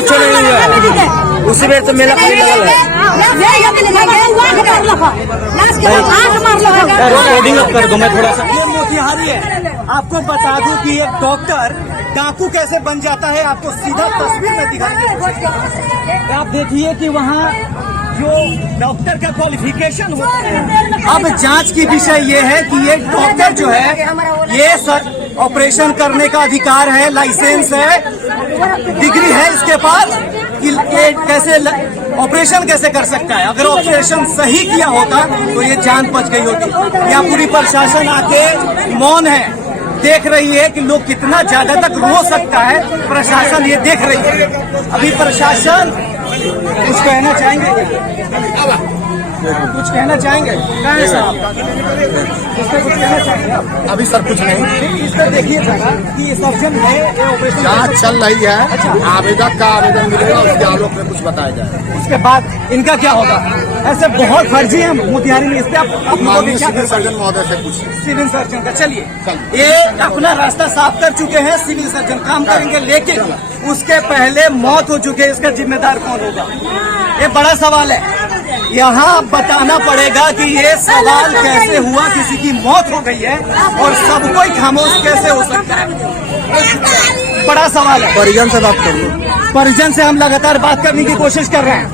कुछ नहीं हुआ है, उसी में तो मेला खाली लगल है। कर दो मैं थोड़ा सा। ये मोतिहारी है, आपको बता दूं कि एक डॉक्टर डाकू कैसे बन जाता है, आपको सीधा तस्वीर में दिखाने की कोशिश कर रहा हूं। आप देखिए कि वहाँ जो डॉक्टर का क्वालिफिकेशन होता है। अब जांच की विषय ये है कि ये डॉक्टर जो है ये सर ऑपरेशन करने का अधिकार है, लाइसेंस है, डिग्री है इसके पास कि ये कैसे ऑपरेशन कैसे कर सकता है। अगर ऑपरेशन सही किया होता तो ये जान बच गई होती। यहाँ पूरी प्रशासन आके मौन है, देख रही है कि लोग कितना ज्यादा तक रो सकता है। प्रशासन ये देख रही है। अभी प्रशासन कुछ कहना चाहेंगे, कुछ कहना चाहेंगे? कहाँ है साहब? इस पर कुछ कहना चाहेंगे आप? अभी सर कुछ नहीं, इस पर देखिएगा कि सर्जन है, ये ऑपरेशन जांच चल रही है। अच्छा। आवेदक का आवेदन मिलेगा, उसके आलोक में कुछ बताया जाए। उसके बाद इनका क्या होगा? ऐसे बहुत फर्जी है मोतिहारी में। इस पे आप माननीय सिविल सर्जन महोदय से पूछ, सिविल सर्जन का चलिए, ये अपना रास्ता साफ कर चुके हैं, सिविल सर्जन काम करेंगे, लेकिन उसके पहले मौत हो चुकी है। इसका जिम्मेदार कौन होगा? ये बड़ा सवाल है। यहाँ बताना पड़ेगा कि ये सवाल कैसे हुआ, किसी की मौत हो गई है और सब कोई खामोश कैसे हो सकता है? बड़ा सवाल है। परिजन से बात करिए। परिजन से हम लगातार बात करने की कोशिश कर रहे हैं।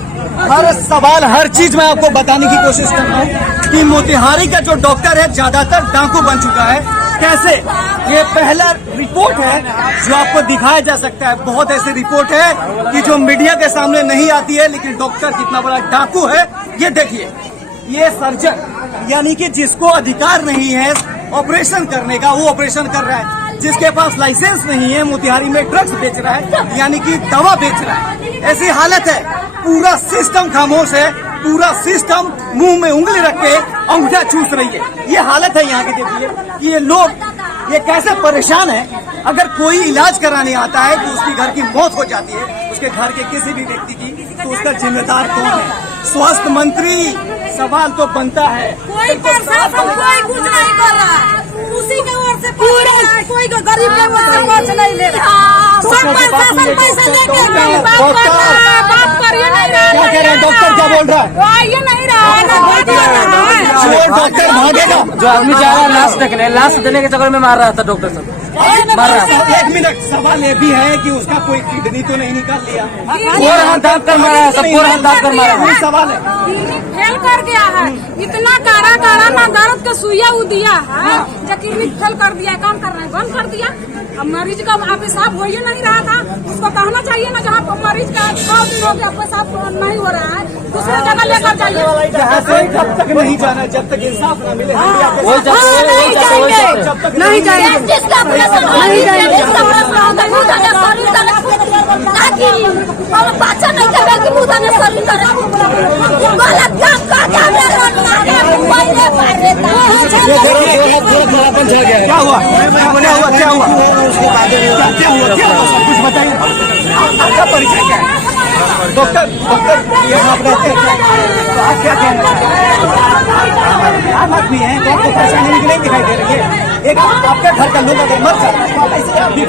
हर सवाल, हर चीज मैं आपको बताने की कोशिश कर रहा हूँ कि मोतिहारी का जो डॉक्टर है ज्यादातर डाकू बन चुका है। कैसे? ये पहला रिपोर्ट है जो आपको दिखाया जा सकता है। बहुत ऐसी रिपोर्ट है कि जो मीडिया के सामने नहीं आती है, लेकिन डॉक्टर कितना बड़ा डाकू है ये देखिए। ये सर्जन यानी कि जिसको अधिकार नहीं है ऑपरेशन करने का, वो ऑपरेशन कर रहा है। जिसके पास लाइसेंस नहीं है, मोतिहारी में ड्रग्स बेच रहा है, यानी कि दवा बेच रहा है। ऐसी हालत है, पूरा सिस्टम खामोश है, पूरा सिस्टम मुंह में उंगली रख के अंगूठा चूस रही है। ये हालत है यहाँ की। देखिए कि ये लोग ये कैसे परेशान है। अगर कोई इलाज कराने आता है तो उसकी घर की मौत हो जाती है, उसके घर के किसी भी व्यक्ति की, तो उसका जिम्मेदार कौन है? स्वास्थ्य मंत्री। सवाल तो बनता है। कोई प्रशासन कोई कुछ नहीं कर रहा है, उसी के ओर से कोई गरीब के ओर से कुछ नहीं ले रहा। सब प्रशासन पैसा लेके बात करिए नहीं रहा। क्या कह रहे हैं? डॉक्टर क्या बोल रहा है? ये नहीं रहा है। डॉक्टर भागेगा। जो आदमी जा रहा है लाश देखने, लाश देने के चक्कर में मार रहा था डॉक्टर सब, मार रहा था। एक मिनट, सवाल ये भी है कि उसका कोई किडनी तो नहीं निकाल लिया? फोर हाथ दाब कर मारा है, सब फोर हाथ दाब कर मारा है। यही सवाल है। फेल कर गया है, इतना कारा कारा ना दर्द का सुइया वो दिया है, जो क्लिनिक फेल कर दिया, काम करना बंद कर दिया। अब मरीज का पेशाब हो ही नहीं रहा था, उसको कहना चाहिए ना जहाँ पर मरीज का 2 दिन हो गया पेशाब नहीं हो रहा है, दूसरी जगह लेकर जाइए। यहाँ से जब तक नहीं जाना, जब तक इंसाफ न मिले नहीं जाएंगे, बच्चा नहीं करे कि मुँह देने शरीर करे, गलत काम क्या हुआ? क्या हुआ? कुछ बताइए। आपका परिचय क्या है? डॉक्टर ये आप रहते हैं, तो आप क्या कहना चाहते हैं? आम आदमी है तो आपको परेशानी नहीं दिखाई दे रही है। एक आपके घर का लोग अगर मर जाता है तो ऐसे आप भी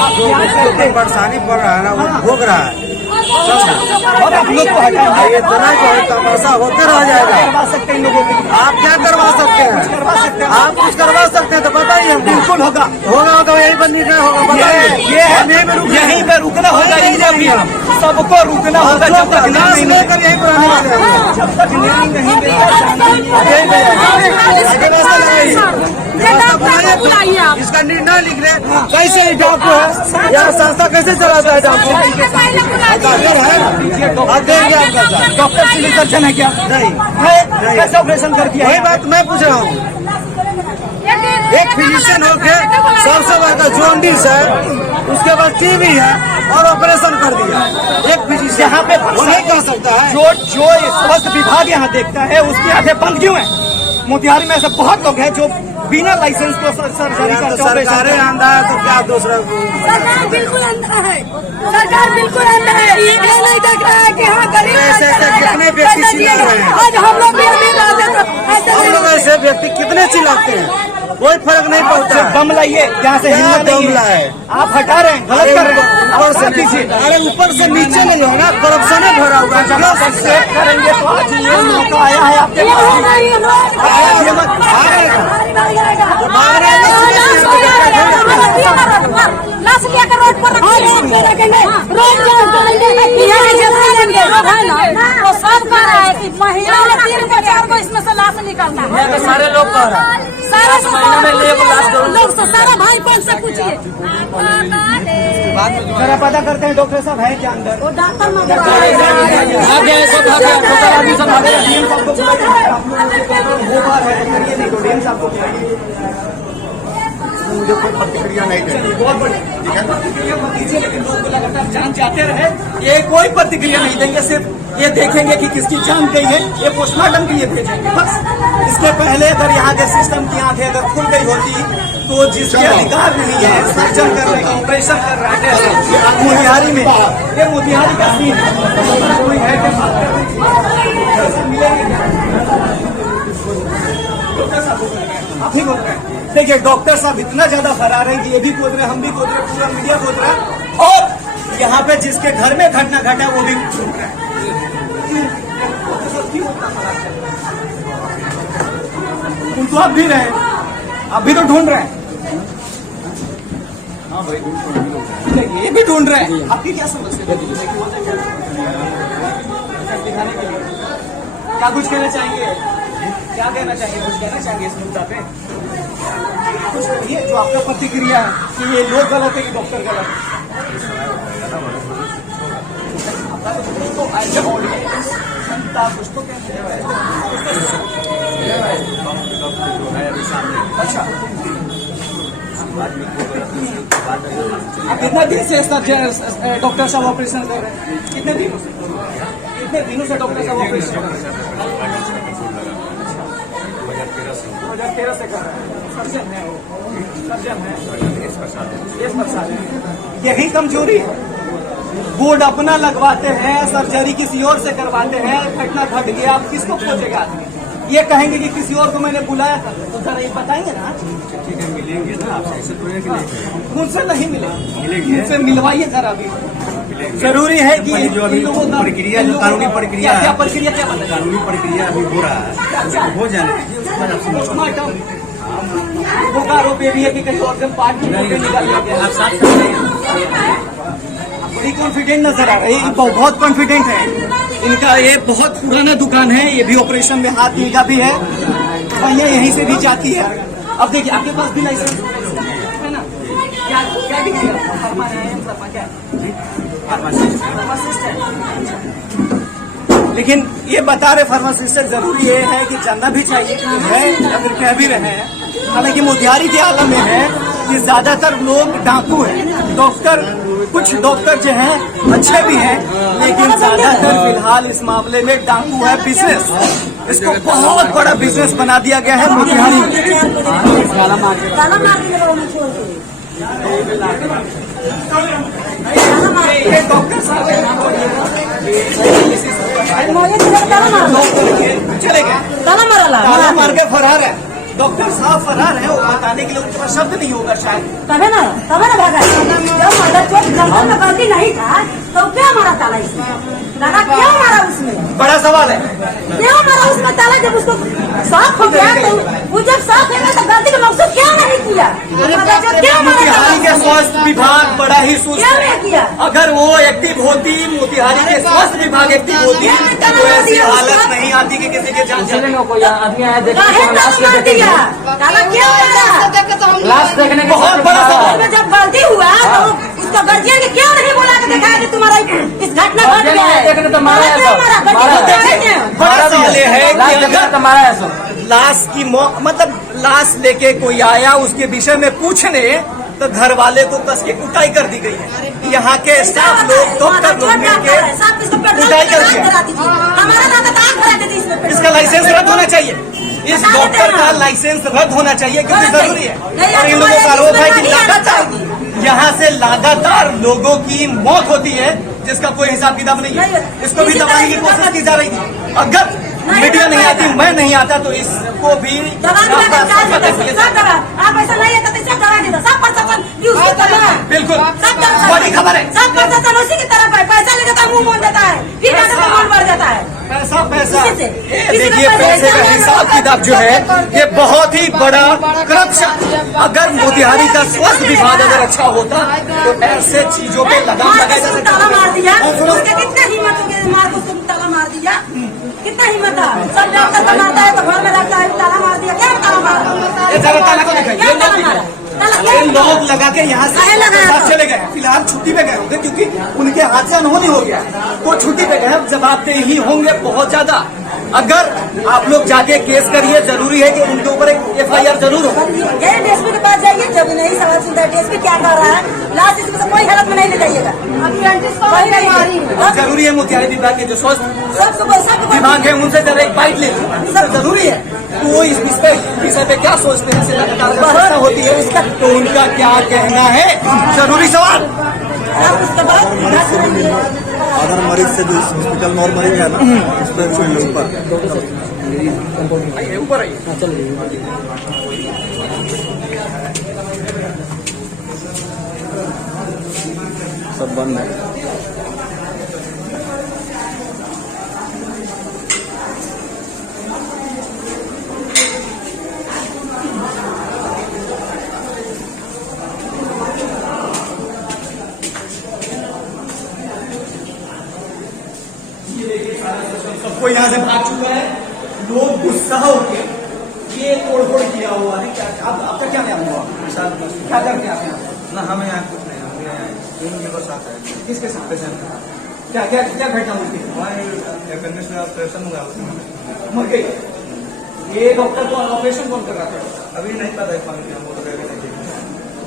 आपको परेशानी पड़ रहा है ना, वो भोग रहा है और आप लोग को हटाएंगे, ये इतना जो है तमाशा होते रह जाएगा। करवा सकते हैं लोगों के लिए। आप क्या करवा सकते हैं? आप कुछ करवा सकते हैं तो बताइए। बिल्कुल होगा, होगा यही पर नहीं होगा, बताइए। यहीं पे रुकना होगा, सबको रुकना होगा जब तक लाश लेकर यहीं पर आने वाले हैं। जब तक न्याय नहीं मिलेगा। इसका निर्णय लिख रहे कैसे डाकू है, यहाँ संस्था कैसे चलाता है डाकू? डॉक्टर सिविल सर्जन है क्या? नहीं है। कैसे ऑपरेशन कर दिया? वही बात मैं पूछ रहा हूँ। एक फिजिशियन होके सबसे बड़ा जॉन्डिस है, उसके बाद टीबी है और ऑपरेशन कर दिया। एक फिजिशियन यहाँ पे नहीं कर सकता है। जो स्वास्थ्य विभाग यहाँ देखता है उसके आधे बंद क्यों है? मोतिहारी में ऐसे बहुत लोग हैं जो बिना लाइसेंस को सर्जरी का सरकारें अंधा है तो क्या दूसरा? सरकार बिल्कुल अंधा है, सरकार बिल्कुल अंधा है। ये नहीं देख रहा है कि हाँ गरीब कितने व्यक्ति चिल्ला रहे हैं। आज हम लोग हम लोग ऐसे व्यक्ति कितने चिल्लाते हैं? कोई फर्क नहीं पड़ता। दम लाइए, यहाँ से हिम्मत नहीं है। आप हटा रहे हैं, गलत कर रहे हैं। ऊपर से अरे ऊपर से नीचे नहीं होगा, करप्शन है भरा हुआ। जब आप एक्सेप्ट करेंगे तो आज ये मौका आया है आपके लाश लेकर रोड पर तो सब कह रहा है कि महीना में 3 को 4 को इसमें से लाश निकलता है। सारे लोग कह रहे हैं, सारे महीना में ले लोग से सारा भाई बहन से पूछिए। जरा पता करते हैं डॉक्टर साहब है क्या अंदर। वो डॉक्टर मुझे कोई प्रतिक्रिया नहीं देगी। बहुत बढ़िया, प्रतिक्रिया मत दीजिए, लेकिन लोग लगातार जान चाहते रहे। ये कोई प्रतिक्रिया नहीं देंगे, सिर्फ ये देखेंगे कि किसकी जान गई है, ये पोस्टमार्टम के लिए भेजेंगे बस। इसके पहले अगर यहाँ के सिस्टम की आंखें अगर खुल गई होती तो जिसके अधिकार नहीं है सर्जन करने का, ऑपरेशन कर रहा है मोतिहारी में, ये मोतिहारी का सीन है। कोई है क्या बात आप ही बोल रहे हैं। देखिए डॉक्टर साहब इतना ज्यादा फरार है कि ये भी बोल रहे, हम भी बोल रहे, पूरा मीडिया बोल रहा है, और यहाँ पे जिसके घर में घटना घटा वो भी बोल रहा है। तो आप भी रहे, आप भी तो ढूंढ रहे हैं। हाँ भाई ये भी ढूंढ रहे हैं। आपकी क्या समस्या है? दिखाने के लिए क्या कुछ कहना चाहेंगे? क्या कहना चाहिए? कुछ कहना चाहिए इस मुद्दा पे? कुछ कहिए जो आपका प्रतिक्रिया है कि ये लोग गलत है कि डॉक्टर गलत है। कुछ तो अच्छा, कितना दिन से डॉक्टर साहब ऑपरेशन कर रहे हैं? कितने दिनों से डॉक्टर साहब ऑपरेशन कर रहे हैं? 2013 से कर रहे हैं। सर्जन है वो, सर्जन है। यही कमजोरी है, बोर्ड अपना लगवाते हैं, सर्जरी किसी और से करवाते हैं, घटना घट गया, आप किसको खोजेगा आदमी? ये कहेंगे कि किसी और को मैंने बुलाया था, तो जरा ये बताएंगे ना। ठीक है, मिलेंगे ना आपसे, उनसे नहीं मिलेंगे, उनसे मिलवाइए जरा भी। जरूरी है कि इन लोगों का प्रक्रिया, जो कानूनी प्रक्रिया, क्या प्रक्रिया, क्या बताए? कानूनी प्रक्रिया अभी हो रहा है, हो जाने दीजिए। पोस्टमार्टम होगा, आरोप ये भी है कि कहीं ऑर्गन पार्ट निकाल लिया गया। आप साथ बड़ी कॉन्फिडेंट नजर आ रही है, बहुत कॉन्फिडेंट है इनका। ये बहुत पुराना दुकान है, ये भी ऑपरेशन में हाथ इनका भी है, भैया यहीं से भी जाती है। अब देखिए आपके पास भी लाइसेंस है ना? क्या क्या डिग्री है? लेकिन ये बता रहे फार्मासिस्ट, जरूरी ये है कि जानना भी चाहिए है या फिर कह भी रहे हैं। हालांकि मोतिहारी के आलम में है कि ज्यादातर लोग डाकू हैं। डॉक्टर, कुछ डॉक्टर जो हैं अच्छे भी हैं, लेकिन ज्यादातर फिलहाल इस मामले में डाकू है। बिजनेस, इसको बहुत बड़ा बिजनेस बना दिया गया है मोतिहारी में। डॉक्टर साहब चले गए, ताला मार के फरार है। डॉक्टर साहब फरार है, वो बताने के लिए उनके पास शब्द नहीं होगा शायद। तबे ना भागा। जब मदरचोट जंगल में गलती नहीं था तो क्या मारा ताला इसमें? दादा क्यों मारा उसमें? बड़ा सवाल है, क्यों मारा उसमें ताला? जब उसको साफ हो गया तो वो जब साफ है तो गलती का मकसूद क्यों नहीं किया? मोतिहारी के स्वास्थ्य विभाग बड़ा ही सुस्त क्यों नहीं किया? अगर वो एक्टिव होती, मोतिहारी के स्वास्थ्य विभाग एक्टिव होती तो ऐसी हालत नहीं आती कि किसी के जान ताला क्यों मारा? बहुत बड़ा सवाल। जब गलती हुआ तो उसका गार्जियन क्यों नहीं बोला कि दिखाया कि तुम्हारा इस घटना घट गया है? बड़ा सवाल ये है कि अगर लाश की मतलब लाश लेके कोई आया, उसके विषय में पूछने तो घर वाले को कस के कुटाई कर दी गई है। यहाँ के स्टाफ लोग, डॉक्टर लोग मिलकर कुटाई कर दिया। इसका लाइसेंस रद्द होना चाहिए, इस डॉक्टर का लाइसेंस रद्द होना चाहिए, क्योंकि जरूरी है। और इन लोगों का आरोप है कि लगातार यहाँ से लगातार लोगों की मौत होती है जिसका कोई हिसाब किताब नहीं है। इसको भी दबाने की कोशिश की जा रही थी। अगर मीडिया नहीं आती, मैं नहीं आता तो इसको भी दवा सब दवा आप ऐसा नहीं है तो सब दवा दे दो, सब प्रशासन यूज करना है। बिल्कुल सब बड़ी खबर है, सब प्रशासन उसी की तरफ है, पैसा ले जाता है, मुंह मोड़ देता है, फिर आगे मुंह बढ़ जाता है। पैसा पैसा किसी से? देखिए पैसे का हिसाब किताब जो है ये बहुत ही बड़ा करप्शन। अगर मोतिहारी का स्वास्थ्य विभाग अगर अच्छा होता तो ऐसे चीजों पे लगाम लगाया जा ताला मार दिया, सकता। उसका कितना हिम्मत हो गया, मार को तुम ताला मार दिया, कितना हिम्मत था। सब डॉक्टर को मारता है तो घर में रखता है, ताला मार दिया, क्या ताला मारा? ये जरा ताला को दिखाइए, क्या ताला मारा? ताला क्या ये लोग लगा के यहाँ से काहे लगाया? साथ चले गए, फिलहाल छुट्टी पे गए होंगे क्योंकि उनके हाथ से अनहोनी हो गया, वो छुट्टी पे गए, जवाबदेही होंगे बहुत ज्यादा। अगर आप लोग जाके केस करिए, जरूरी है कि उनके ऊपर एक FIR जरूर हो। ये डीएसपी के पास जाइए, जब नहीं सवाल सुनता है डीएसपी क्या कर रहा है, लास्ट इसमें तो कोई हालत में नहीं ले जाइएगा। जरूरी है मोतिहारी विभाग के जो स्वास्थ्य सब विभाग है उनसे जरा एक बाइट ले, सब जरूरी है। तो वो इस विषय पे क्या सोचते हैं, लगातार घोषणा होती है इसका, तो उनका क्या कहना है, जरूरी सवाल। उसके बाद अदर मरीज से जो इस हॉस्पिटल में और मरीज है ना, उस पर छोड़ ऊपर ऊपर आइए। सब बंद है। सबको यहाँ से भाग चुका है, लोग गुस्सा होके ये तोड़फोड़ किया हुआ है। क्या आपका क्या नाम हुआ, क्या करके आप यहाँ? ना हमें यहाँ कुछ नहीं, हमें टीम के साथ है। किसके साथ पेशेंट? क्या क्या क्या घटना हुई थी? हमारे अपेंडिक्स में ऑपरेशन हुआ, उसमें मर गई। ये डॉक्टर को ऑपरेशन कौन कर रहा था? अभी नहीं पता है, पानी हम तो करके नहीं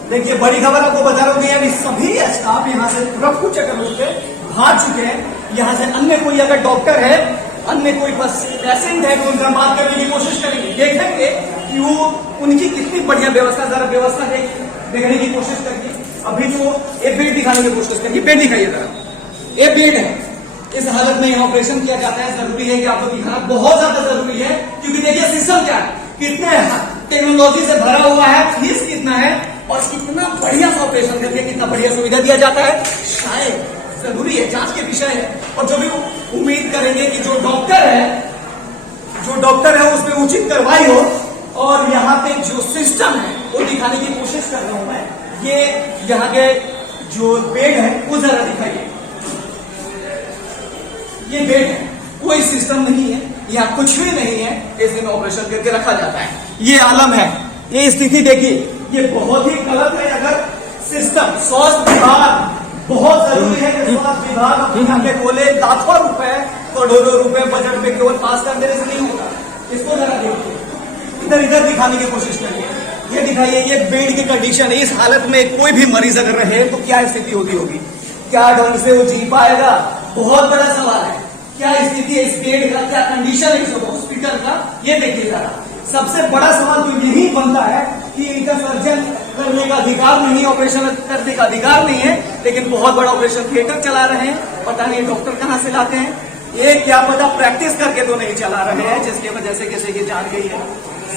देखिए बड़ी खबर आपको बता रहा हूँ कि अभी सभी स्टाफ यहाँ से रफू चक्कर होते भाग चुके हैं। यहाँ से अन्य कोई अगर डॉक्टर है, अन्य कोई बस पेशेंट है तो उनसे बात करने की कोशिश करेंगे, देखेंगे कि वो उनकी कितनी बढ़िया व्यवस्था, जरा व्यवस्था देखने की कोशिश करिए। अभी तो एक बेड दिखाने की कोशिश करिए, बेड दिखाइए जरा, ये बेड है, इस हालत में यहाँ ऑपरेशन किया जाता है। जरूरी है कि आप लोग की हालत बहुत ज्यादा जरूरी है, क्योंकि देखिए सिस्टम क्या है, कितने टेक्नोलॉजी से भरा हुआ है, फीस कितना है और कितना बढ़िया से ऑपरेशन करके कितना बढ़िया सुविधा दिया जाता है। शायद जरूरी है, जांच के विषय है। और जो भी उम्मीद करेंगे कि जो डॉक्टर है उसमें उचित कार्रवाई हो, और यहाँ पे जो सिस्टम है वो दिखाने की कोशिश कर रहा हूं मैं। ये यहाँ के जो बेड है वो जरा दिखाइए, ये बेड है, कोई सिस्टम नहीं है, यहाँ कुछ भी नहीं है, इसमें ऑपरेशन करके रखा जाता है। ये आलम है, ये स्थिति देखिए, ये बहुत ही गलत है। अगर सिस्टम स्वास्थ्य विभाग बहुत जरूरी है कि स्वास्थ्य विभाग अपनी आंखें खोले, लाखों रुपए करोड़ों रुपए बजट में केवल पास कर देने से नहीं होगा। इसको जरा देखिए, इधर इधर दिखाने की कोशिश करिए, ये दिखाइए, ये बेड की कंडीशन है। इस हालत में कोई भी मरीज अगर रहे तो क्या स्थिति होगी, क्या ढंग से वो जी पाएगा, बहुत बड़ा सवाल है। क्या स्थिति है इस बेड का, क्या कंडीशन है इस हॉस्पिटल का, ये देखिए जरा। सबसे बड़ा सवाल तो यही बनता है कि इनका सर्जन करने का अधिकार नहीं, ऑपरेशन करने का अधिकार नहीं है, लेकिन बहुत बड़ा ऑपरेशन थिएटर चला रहे हैं। पता नहीं डॉक्टर कहाँ से लाते हैं, ये क्या पता प्रैक्टिस करके तो नहीं चला रहे हैं, जिसकी वजह से किसी की जान गई है।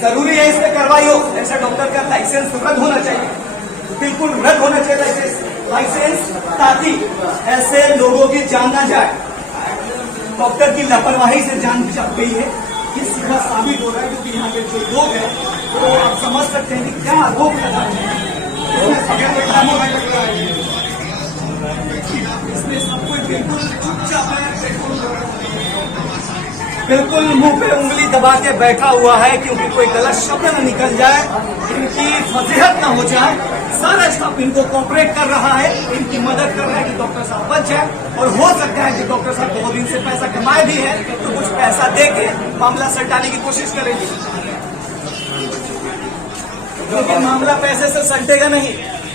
जरूरी है इस पे कार्रवाई हो, ऐसा डॉक्टर का लाइसेंस रद्द होना चाहिए, बिल्कुल रद्द होना चाहिए लाइसेंस, ताकि ऐसे लोगों की जान ना जाए। डॉक्टर की लापरवाही से जान बच गई है, ये सीधा साबित हो रहा है, क्योंकि यहाँ के जो लोग हैं तो आप समझ सकते हैं कि क्या रोग लगा है। इसमें सब कोई बिल्कुल चुपचाप है, बिल्कुल मुंह पे उंगली दबा के बैठा हुआ है, क्योंकि कोई गलत शब्द न निकल जाए, इनकी फजीहत न हो जाए। सारा स्टाफ इनको कोऑपरेट कर रहा है, इनकी मदद कर रहा है कि डॉक्टर साहब बच जाए। और हो सकता है कि डॉक्टर साहब 2 दिन से पैसा कमाए भी है, तो कुछ पैसा दे के मामला सलटाने की कोशिश करेंगे, लेकिन मामला पैसे से सलटेगा नहीं,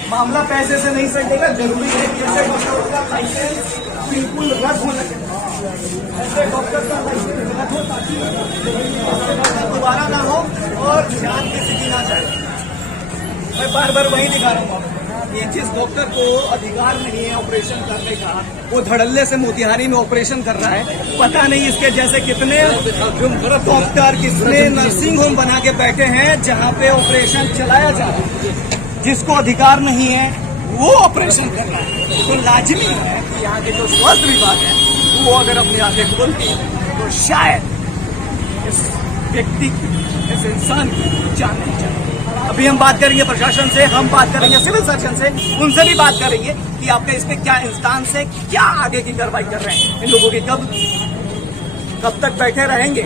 मामला पैसे से नहीं सलटेगा। जरूरी है कि ऐसे डॉक्टर का लाइसेंस बिल्कुल रद्द होना चाहिए, ऐसे डॉक्टर का लाइसेंस रद्द हो, ताकि दोबारा ना हो और जान किसी की ना जाए। मैं बार बार वही दिखा रहा हूँ आपको कि जिस डॉक्टर को अधिकार नहीं है ऑपरेशन करने का, वो धड़ल्ले से मोतिहारी में ऑपरेशन कर रहा है। पता नहीं इसके जैसे कितने डॉक्टर, कितने नर्सिंग होम बना के बैठे हैं जहाँ पे ऑपरेशन चलाया जा रहा है। जिसको अधिकार नहीं है वो ऑपरेशन कर रहा है। तो लाजमी है कि यहाँ के जो स्वास्थ्य विभाग है वो अगर अपनी आंखें खोलती तो शायद इस व्यक्ति की, इस इंसान की जान नहीं जाए। अभी हम बात करेंगे प्रशासन से, हम बात करेंगे सिविल सर्जन से, उनसे भी बात करेंगे कि आपके इस पे क्या इंस्टेंस है, क्या आगे की कार्रवाई कर रहे हैं। इन लोगों के कब तक बैठे रहेंगे,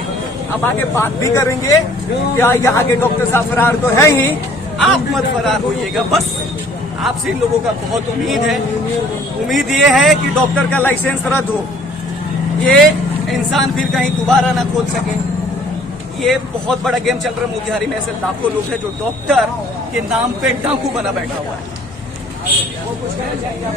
अब आगे बात भी करेंगे। क्या यहाँ के डॉक्टर साहब फरार तो है ही, आप मत फरार होइएगा। बस आपसे इन लोगों का बहुत उम्मीद है। उम्मीद ये है कि डॉक्टर का लाइसेंस रद्द हो, ये इंसान फिर कहीं दोबारा ना खोल सके। ये बहुत बड़ा गेम चल रहा है मोतिहारी में। ऐसे लाखों लोग हैं जो डॉक्टर के नाम पे डाकू बना बैठा हुआ है। वो कुछ कहना चाहेंगे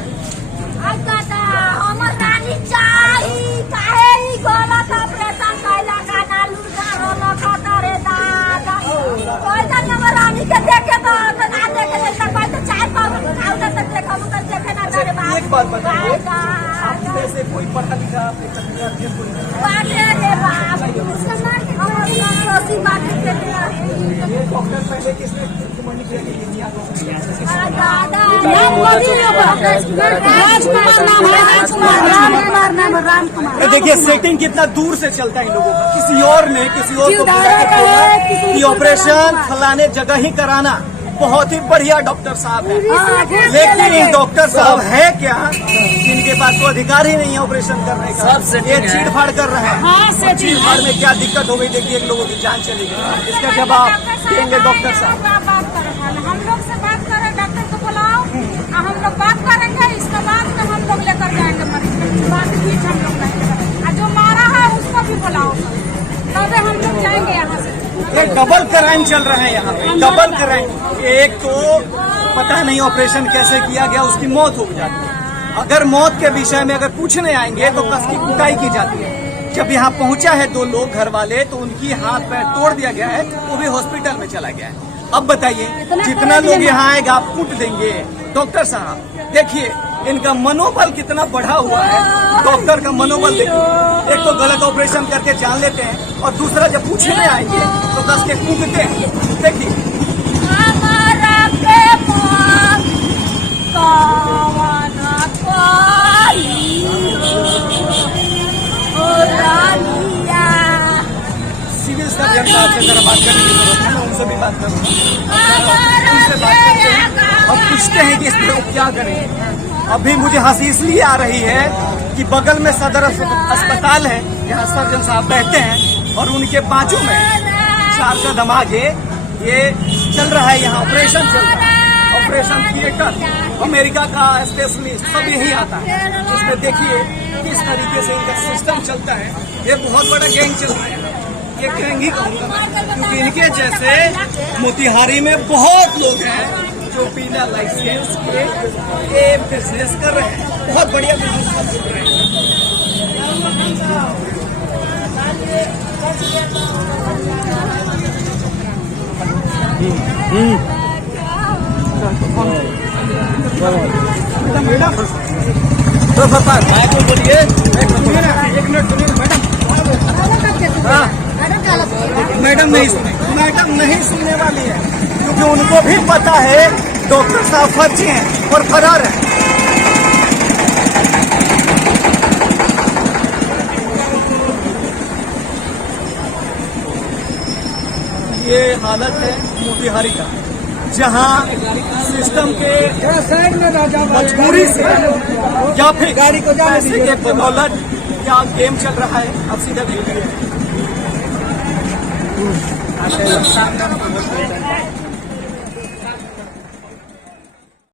एक बात बताइए, आप में से कोई पढ़ा लिखा डॉक्टर पहले किसने देखिए सेटिंग कितना दूर से चलता है इन लोगों का। किसी और ने किसी और को कि ऑपरेशन फलाने जगह ही कराना, बहुत ही बढ़िया डॉक्टर साहब है, लेकिन ये डॉक्टर साहब है क्या जिनके पास कोई अधिकार ही नहीं है ऑपरेशन करने का। ये चीड़ फाड़ कर रहे हैं। चीड़ फाड़ में क्या दिक्कत हो गई देखिए, लोगों की जान चली गई। इसका जवाब देंगे डॉक्टर साहब। हम लोग से बात करें, डॉक्टर को बुलाओ, हम लोग बात करेंगे। इसके बाद में हम लोग लेकर जाएंगे मरीज को, बातचीत हम लोग करेंगे। जो मारा है उसको भी बुलाओ, तब हम लोग जाएंगे यहाँ से। ये डबल क्राइम चल रहा है यहाँ पे, डबल क्राइम। एक तो पता नहीं ऑपरेशन कैसे किया गया, उसकी मौत हो जाती है। अगर मौत के विषय में अगर पूछने आएंगे तो कस की कुटाई की जाती है। जब यहाँ पहुंचा है 2 लोग घर वाले, तो उनकी हाथ पैर तोड़ दिया गया है, वो भी हॉस्पिटल में चला गया है। अब बताइए जितना लोग यहाँ आएगा आप कूट देंगे। डॉक्टर साहब देखिए इनका मनोबल कितना बढ़ा हुआ है। डॉक्टर का मनोबल देखिए, एक तो गलत ऑपरेशन करके जान लेते हैं और दूसरा जब पूछने आएंगे तो कस के कूदते हैं। देखिए सिविल सर्जन साहब से जरा बात करने की जरूरत है, उनसे भी बात करूँगा, उनसे बात करते हैं और पूछते हैं कि इस पर क्या करें। अभी मुझे हंसी इसलिए आ रही है कि बगल में सदर अस्पताल है, यहाँ सर्जन साहब बैठते हैं और उनके बाजू में 4 कदम आगे ये चल रहा है, यहाँ ऑपरेशन चल रहा है। ऑपरेशन थिएटर अमेरिका का स्पेशलिस्ट सब यही आता है। इसमें देखिए किस तरीके से इनका सिस्टम चलता है। ये बहुत बड़ा गैंग चल रहा है, ये गैंग ही कहूँगा, क्योंकि इनके जैसे मोतिहारी में बहुत लोग हैं जो बिना लाइसेंस के ये बिजनेस कर रहे हैं। बहुत बढ़िया बिजनेस कर रहे हैं। मैडम तो मैं तो बोलिए, एक मिनट सुनिए मैडम। हाँ मैडम नहीं सुने, मैडम नहीं सुनने वाली है, क्योंकि उनको भी पता है डॉक्टर साहब फर्जी हैं और फरार हैं। ये हालत है मोतिहारी का, जहां सिस्टम के मजबूरी से या फिर गाड़ी को पैसे के बदौलत क्या गेम चल रहा है। अब सीधा देखिए